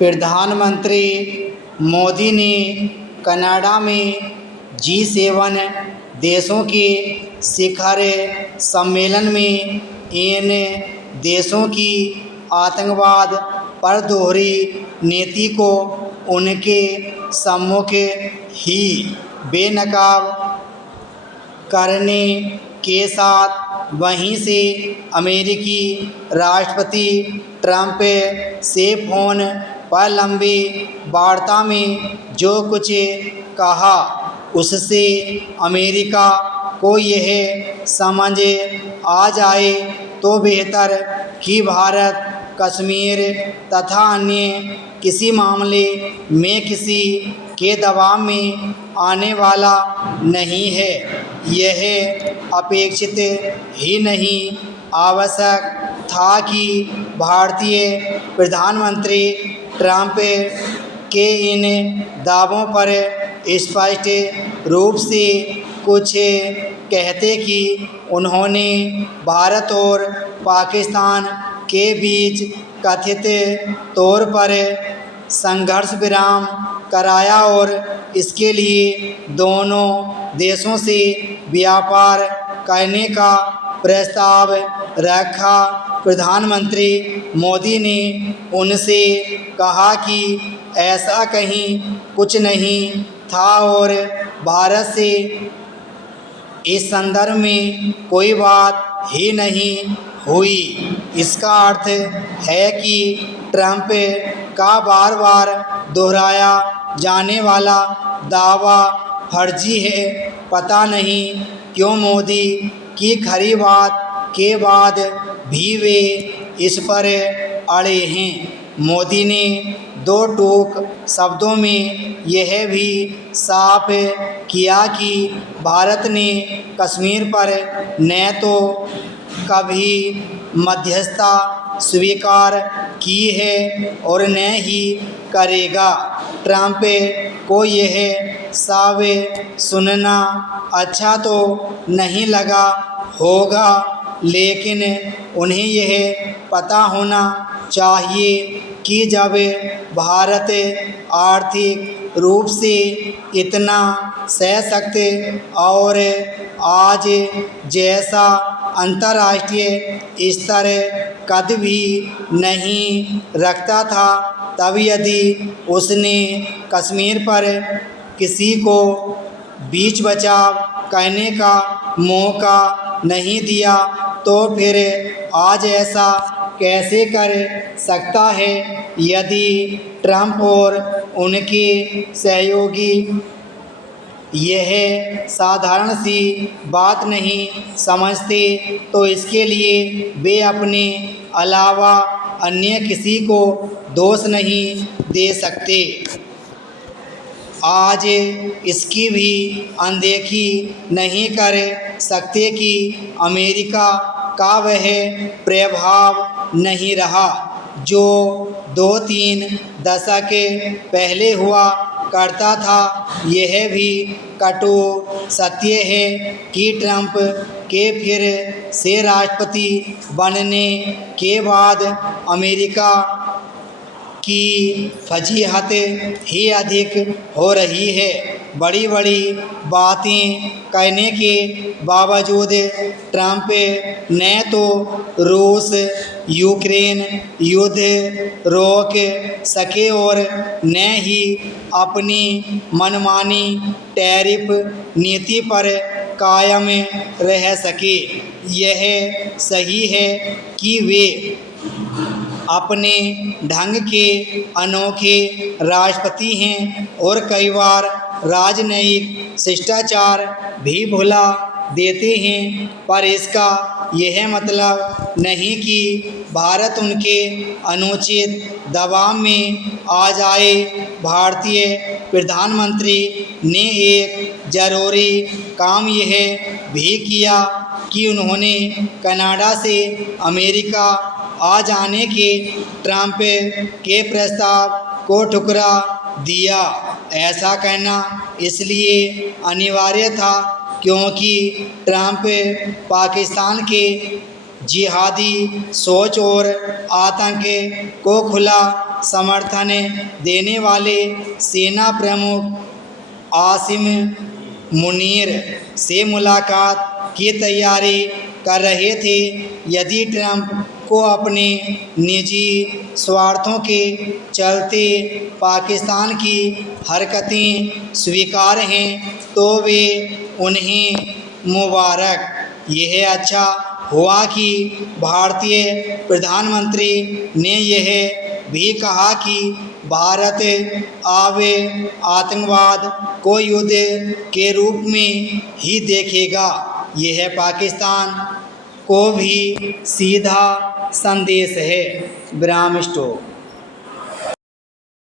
प्रधानमंत्री मोदी ने कनाडा में G7 देशों के शिखर सम्मेलन में इन देशों की आतंकवाद पर दोहरी नीति को उनके सम्मुख ही बेनकाब करने के साथ वहीं से अमेरिकी राष्ट्रपति ट्रंप से फ़ोन पर लंबी वार्ता में जो कुछ कहा उससे अमेरिका को यह समझ आ जाए तो बेहतर कि भारत कश्मीर तथा अन्य किसी मामले में किसी के दबाव में आने वाला नहीं है। यह अपेक्षित ही नहीं आवश्यक था कि भारतीय प्रधानमंत्री ट्रंप के इन दावों पर स्पष्ट रूप से कुछ कहते कि उन्होंने भारत और पाकिस्तान के बीच कथित तौर पर संघर्ष विराम कराया और इसके लिए दोनों देशों से व्यापार करने का प्रस्ताव रखा। प्रधानमंत्री मोदी ने उनसे कहा कि ऐसा कहीं कुछ नहीं था और भारत से इस संदर्भ में कोई बात ही नहीं हुई। इसका अर्थ है कि ट्रंप का बार बार दोहराया जाने वाला दावा फर्जी है। पता नहीं क्यों मोदी की खरी बात के बाद भी वे इस पर अड़े हैं। मोदी ने दो टूक शब्दों में यह भी साफ किया कि भारत ने कश्मीर पर न तो कभी मध्यस्थता स्वीकार की है और न ही करेगा। ट्रंप को यह सब सुनना अच्छा तो नहीं लगा होगा, लेकिन उन्हें यह पता होना चाहिए कि जब भारत आर्थिक रूप से इतना सशक्त और आज जैसा अंतर्राष्ट्रीय स्तर कद भी नहीं रखता था, तब यदि उसने कश्मीर पर किसी को बीच बचाव करने का मौका नहीं दिया तो फिर आज ऐसा कैसे कर सकता है। यदि ट्रंप और उनके सहयोगी यह साधारण सी बात नहीं समझते तो इसके लिए वे अपने अलावा अन्य किसी को दोष नहीं दे सकते। आज इसकी भी अनदेखी नहीं कर सकते कि अमेरिका का वह प्रभाव नहीं रहा जो 2-3 दशक पहले हुआ करता था। यह भी कटु सत्य है कि ट्रंप के फिर से राष्ट्रपति बनने के बाद अमेरिका की फजीहत ही अधिक हो रही है। बड़ी बड़ी बातें करने के बावजूद ट्रंप न तो रूस यूक्रेन युद्ध रोक सके और न ही अपनी मनमानी टैरिफ नीति पर कायम रह सके। यह सही है कि वे अपने ढंग के अनोखे राष्ट्रपति हैं और कई बार राजनयिक शिष्टाचार भी भुला देते हैं, पर इसका यह मतलब नहीं कि भारत उनके अनुचित दबाव में आ जाए। भारतीय प्रधानमंत्री ने एक ज़रूरी काम यह भी किया कि उन्होंने कनाडा से अमेरिका आ जाने के ट्रंप के प्रस्ताव को ठुकरा दिया। ऐसा करना इसलिए अनिवार्य था क्योंकि ट्रंप पाकिस्तान के जिहादी सोच और आतंक को खुला समर्थन देने वाले सेना प्रमुख आसिम मुनीर से मुलाकात की तैयारी कर रहे थे। यदि ट्रंप को अपने निजी स्वार्थों के चलते पाकिस्तान की हरकतें स्वीकार हैं तो वे उन्हें मुबारक। यह अच्छा हुआ कि भारतीय प्रधानमंत्री ने यह भी कहा कि भारत अब आतंकवाद को युद्ध के रूप में ही देखेगा। यह पाकिस्तान को भी सीधा संदेश है। विराम स्टॉप।